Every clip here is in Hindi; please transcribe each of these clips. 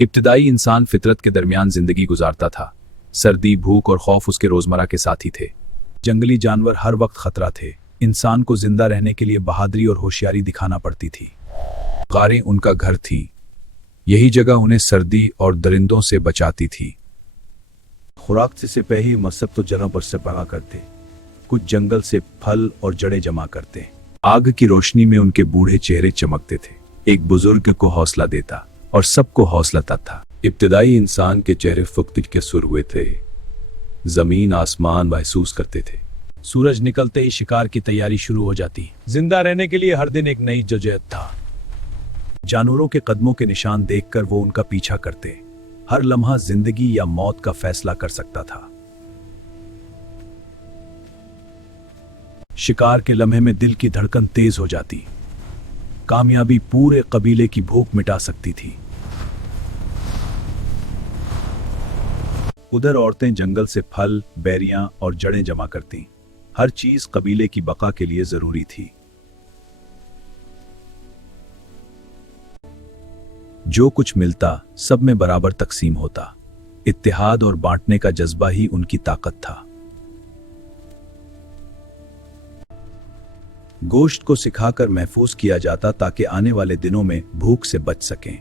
इब्तिदाई इंसान फितरत के दरमियान जिंदगी गुजारता था। सर्दी, भूख और खौफ उसके रोजमर्रा के साथी थे। जंगली जानवर हर वक्त खतरा थे। इंसान को जिंदा रहने के लिए बहादुरी और होशियारी दिखाना पड़ती थी। गारें उनका घर थी। यही जगह उन्हें सर्दी और दरिंदों से बचाती थी। खुराक से पहले मसब तो जगह पर से पका करते, कुछ जंगल से फल और जड़ें जमा करते। आग की रोशनी में उनके बूढ़े चेहरे चमकते थे। एक बुजुर्ग को हौसला देता और सबको हौसला था। इब्तिदाई इंसान के चेहरे फुक्त के सुर हुए थे। जमीन आसमान महसूस करते थे। सूरज निकलते ही शिकार की तैयारी शुरू हो जाती। जिंदा रहने के लिए हर दिन एक नई जदोजहद था। जानवरों के कदमों के निशान देखकर वो उनका पीछा करते। हर लम्हा जिंदगी या मौत का फैसला कर सकता था। शिकार के लम्हे में दिल की धड़कन तेज हो जाती। कामयाबी पूरे कबीले की भूख मिटा सकती थी। उधर औरतें जंगल से फल, बेरियां और जड़ें जमा करती। हर चीज कबीले की बका के लिए जरूरी थी। जो कुछ मिलता सब में बराबर तकसीम होता। इत्तेहाद और बांटने का जज्बा ही उनकी ताकत था। गोश्त को सिखाकर महफूज किया जाता ताकि आने वाले दिनों में भूख से बच सकें।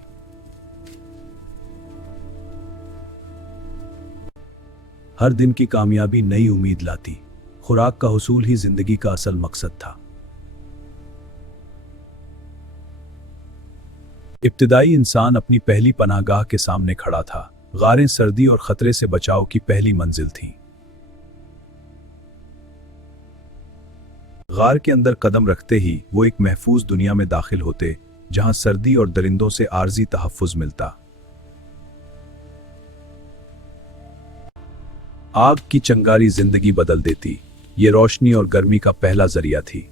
हर दिन की कामयाबी नई उम्मीद लाती। खुराक का हुसूल ही जिंदगी का असल मकसद था। इब्तिदाई इंसान अपनी पहली पनाहगाह के सामने खड़ा था। गारें सर्दी और खतरे से बचाव की पहली मंजिल थी। गार के अंदर कदम रखते ही वो एक महफूज दुनिया में दाखिल होते, जहां सर्दी और दरिंदों से आर्जी तहफ्फुज मिलता। आग की चिंगारी जिंदगी बदल देती। ये रोशनी और गर्मी का पहला जरिया थी।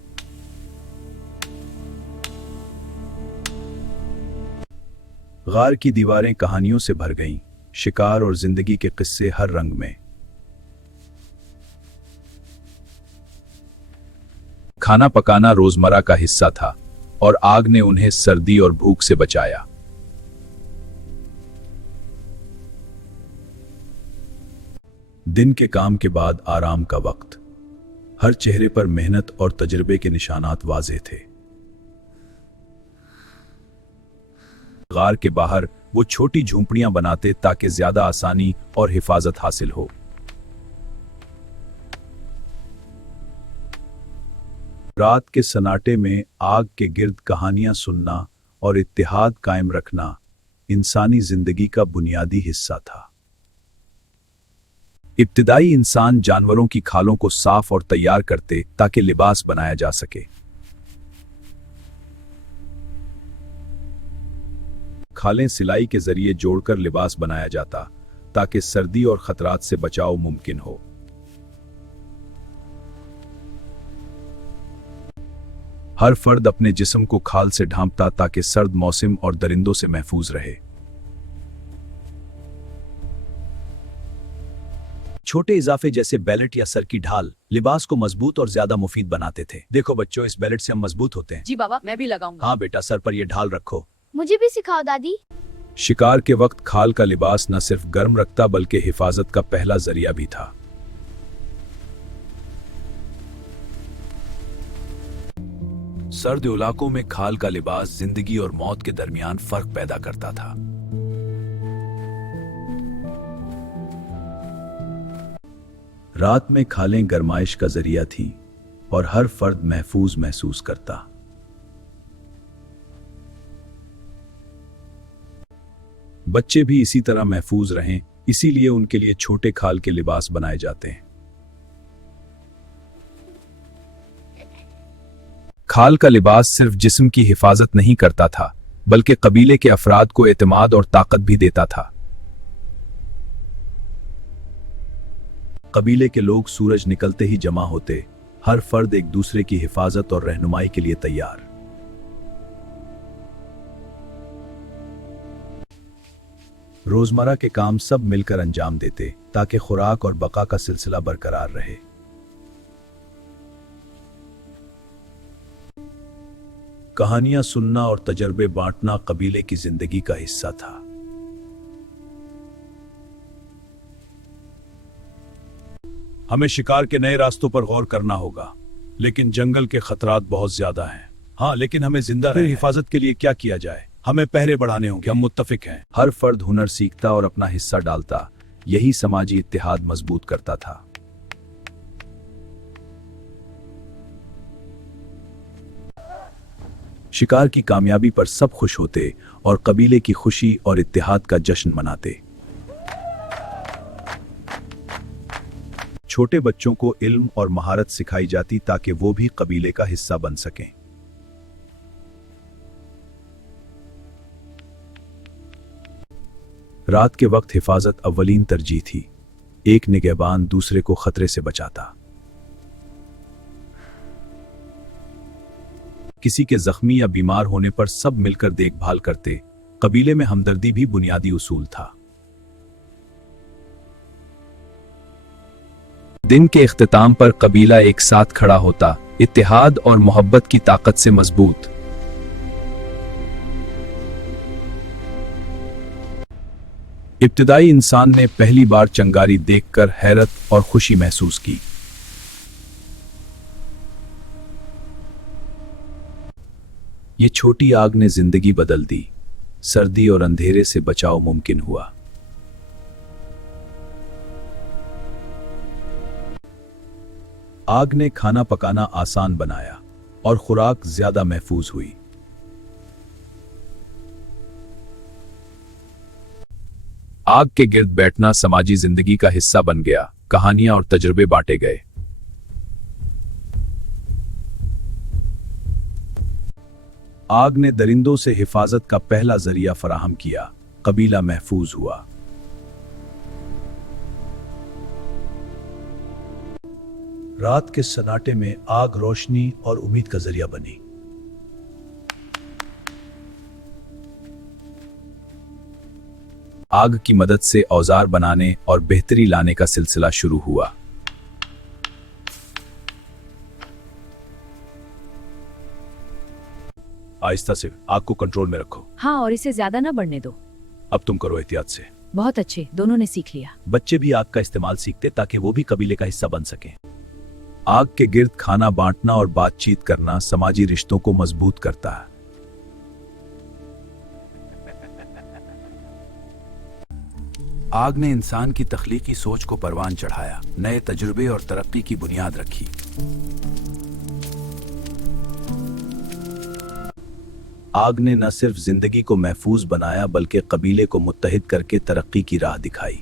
गार की दीवारें कहानियों से भर गईं। शिकार और जिंदगी के किस्से हर रंग में। खाना पकाना रोजमर्रा का हिस्सा था और आग ने उन्हें सर्दी और भूख से बचाया। दिन के काम के बाद आराम का वक्त। हर चेहरे पर मेहनत और तजुर्बे के निशानात वाज़ेह थे। गार के बाहर वो छोटी झोंपड़ियां बनाते ताकि ज्यादा आसानी और हिफाजत हासिल हो। रात के सन्नाटे में आग के गिर्द कहानियां सुनना और इत्तेहाद कायम रखना इंसानी जिंदगी का बुनियादी हिस्सा था। इब्तिदाई इंसान जानवरों की खालों को साफ और तैयार करते ताकि लिबास बनाया जा सके। खालें सिलाई के जरिए जोड़कर लिबास बनाया जाता ताकि सर्दी और खतरात से बचाव मुमकिन हो। हर फर्द अपने जिस्म को खाल से ढांपता ताकि सर्द मौसम और दरिंदों से महफूज रहे। छोटे इजाफे जैसे बेल्ट या सर की ढाल लिबास को मजबूत और ज्यादा मुफीद बनाते थे। देखो बच्चों, इस बेल्ट से हम मजबूत होते हैं। जी बाबा, मैं भी लगाऊंगा। हाँ बेटा, सर पर यह ढाल रखो। मुझे भी सिखाओ दादी। शिकार के वक्त खाल का लिबास न सिर्फ गर्म रखता बल्कि हिफाजत का पहला जरिया भी था। सर्द इलाकों में खाल का लिबास जिंदगी और मौत के दरमियान फर्क पैदा करता था। रात में खालें गरमाइश का जरिया थी और हर फर्द महफूज महसूस करता। बच्चे भी इसी तरह महफूज रहें, इसीलिए उनके लिए छोटे खाल के लिबास बनाए जाते हैं। खाल का लिबास सिर्फ जिस्म की हिफाजत नहीं करता था बल्कि कबीले के अफराद को एतमाद और ताकत भी देता था। कबीले के लोग सूरज निकलते ही जमा होते, हर फर्द एक दूसरे की हिफाजत और रहनुमाई के लिए तैयार। रोजमर्रा के काम सब मिलकर अंजाम देते ताकि खुराक और बका का सिलसिला बरकरार रहे। कहानियां सुनना और तजर्बे बांटना कबीले की जिंदगी का हिस्सा था। हमें शिकार के नए रास्तों पर गौर करना होगा, लेकिन जंगल के खतरात बहुत ज्यादा हैं। हाँ, लेकिन हमें जिंदा रह हिफाजत के लिए क्या किया जाए? हमें पहरे बढ़ाने होंगे। हम मुत्तफिक हैं। हर फर्द हुनर सीखता और अपना हिस्सा डालता, यही समाजी इत्तेहाद मजबूत करता था। शिकार की कामयाबी पर सब खुश होते और कबीले की खुशी और इत्तेहाद का जश्न मनाते। छोटे बच्चों को इल्म और महारत सिखाई जाती ताकि वो भी कबीले का हिस्सा बन सकें। रात के वक्त हिफाजत अव्वलीन तरजीह थी। एक निगहबान दूसरे को खतरे से बचाता। किसी के जख्मी या बीमार होने पर सब मिलकर देखभाल करते। कबीले में हमदर्दी भी बुनियादी उसूल था। दिन के इख्तिताम पर कबीला एक साथ खड़ा होता, इत्तेहाद और मोहब्बत की ताकत से मजबूत। इब्तिदाई इंसान ने पहली बार चंगारी देखकर हैरत और खुशी महसूस की। ये छोटी आग ने जिंदगी बदल दी। सर्दी और अंधेरे से बचाव मुमकिन हुआ। आग ने खाना पकाना आसान बनाया और खुराक ज्यादा महफूज हुई। आग के गिर्द बैठना समाजी जिंदगी का हिस्सा बन गया। कहानियां और तजुर्बे बांटे गए। आग ने दरिंदों से हिफाजत का पहला जरिया फराहम किया। कबीला महफूज हुआ। रात के सन्नाटे में आग रोशनी और उम्मीद का जरिया बनी। आग की मदद से औजार बनाने और बेहतरी लाने का सिलसिला शुरू हुआ। आहिस्ता से आग को कंट्रोल में रखो। हाँ, और इसे ज्यादा ना बढ़ने दो। अब तुम करो एहतियात से। बहुत अच्छे, दोनों ने सीख लिया। बच्चे भी आग का इस्तेमाल सीखते ताकि वो भी कबीले का हिस्सा बन सकें। आग के गिर्द खाना बांटना और बातचीत करना समाजी रिश्तों को मजबूत करता है। आग ने इंसान की तख्लीकी सोच को परवान चढ़ाया, नए तजुर्बे और तरक्की की बुनियाद रखी। आग ने न सिर्फ जिंदगी को महफूज बनाया बल्कि कबीले को मुत्तहिद करके तरक्की की राह दिखाई।